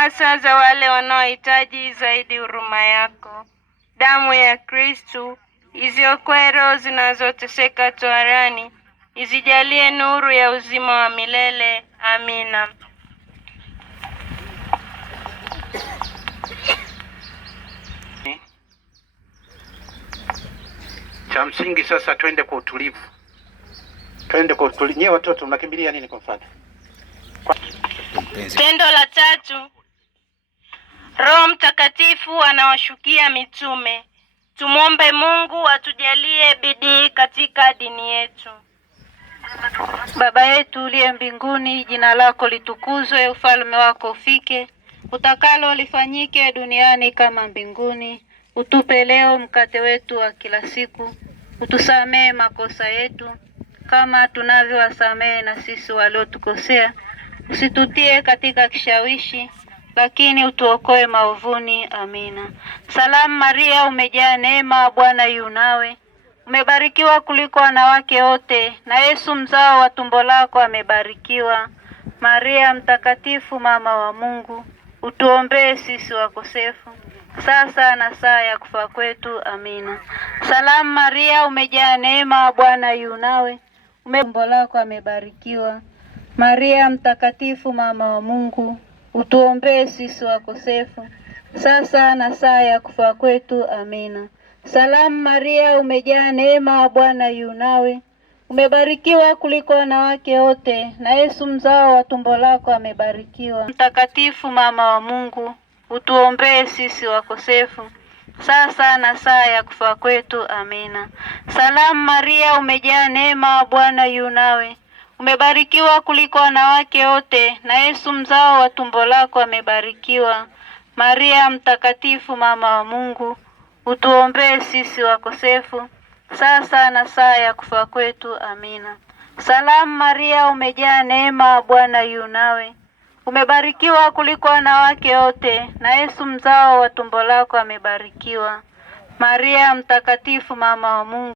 hasa za wale wanaohitaji zaidi huruma yako. Damu ya Kristu iziokoe roho zinazoteseka toharani, izijalie nuru ya uzima wa milele. Amina. Cha msingi sasa twende kwa utulivu. Nyewe watoto mnakimbilia nini kwa mfano? Tendo la tatu. Roho Mtakatifu anawashukia mitume. Tumwombe Mungu atujalie bidii katika dini yetu. Baba yetu uliye mbinguni, jina lako litukuzwe, ufalme wako ufike, utakalo lifanyike duniani kama mbinguni. Utupe leo mkate wetu wa kila siku. Utusamee makosa yetu kama tunavyowasamehe na sisi waliotukosea. Usitutie katika kishawishi, lakini utuokoe maovuni. Amina. Salamu Maria, umejaa neema, Bwana yu nawe. Umebarikiwa kuliko wanawake wote, na Yesu mzao wa tumbo lako amebarikiwa. Maria mtakatifu, mama wa Mungu, utuombee sisi wakosefu, sasa na saa ya kufa kwetu. Amina. Salamu Maria, umejaa neema, Bwana yu nawe. Tumbo lako amebarikiwa. Maria mtakatifu, mama wa Mungu, utuombee sisi wakosefu, sasa na saa ya kufa kwetu. Amina. Salamu Maria, umejaa neema, Bwana yu nawe. Umebarikiwa kuliko wanawake wote, na Yesu mzao wa tumbo lako amebarikiwa. Mtakatifu, mama wa Mungu, utuombee sisi wakosefu, sasa na saa ya kufa kwetu. Amina. Salamu Maria, umejaa neema, Bwana yu nawe. Umebarikiwa kuliko wanawake wote, na Yesu mzao wa tumbo lako amebarikiwa. Maria mtakatifu, mama wa Mungu, utuombee sisi wakosefu, sasa na saa ya kufa kwetu. Amina. Salamu Maria, umejaa neema, Bwana yu nawe. Umebarikiwa kuliko wanawake wote, na Yesu mzao wa tumbo lako amebarikiwa. Maria mtakatifu, mama wa Mungu,